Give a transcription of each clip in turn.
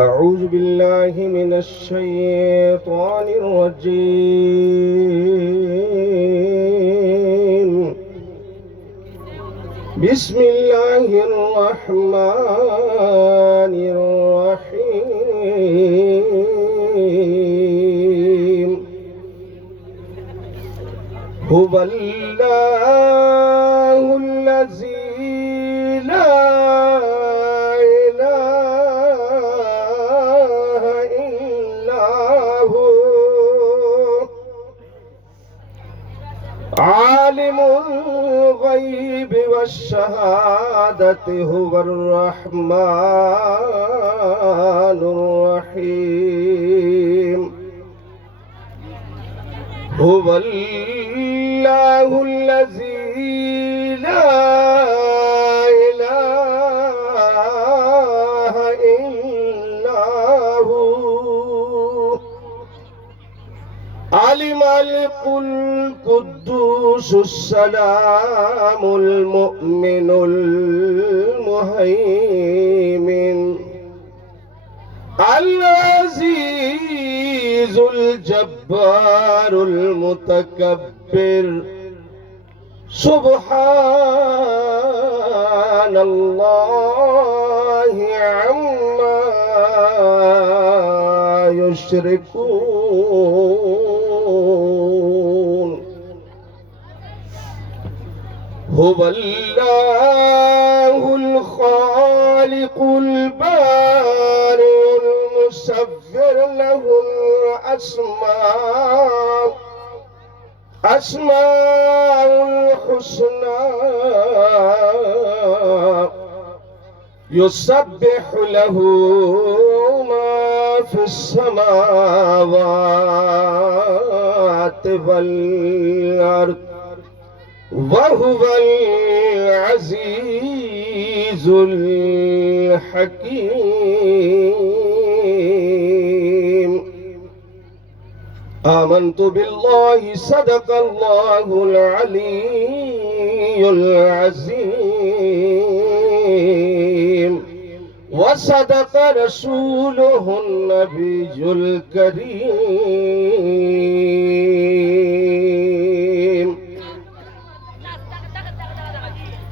أعوذ بالله من الشيطان الرجيم. بسم الله الرحمن الرحيم. هو الله الذي لا إله إلا هو عالم الغيب والشهادة هو الرحمن الرحيم. هو الله الذي لا إله إلا هو الملك القدوس السلام المؤمن المهيمن العزيز الجبار المتكبر. سبحان الله عما يشركون. هو الله الخالق البارئ المصور له أسماء الحسنى يسبح له ما في السماوات والأرض وهو العزيز الحكيم. آمنت بالله صدق الله العلي العظيم وصدق رسوله النبي الكريم.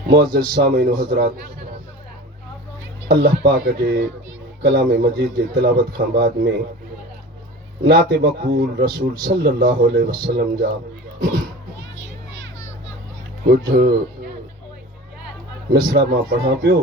मुअज़्ज़िज़ सामीन हज़रात, अल्लाह पाक जे कलाम मजीद जे तिलावत खां बाद में नाते मक़बूल रसूल सल्लल्लाहु अलैहि वसल्लम जा कुछ मिसरा मां पढ़ा पियो।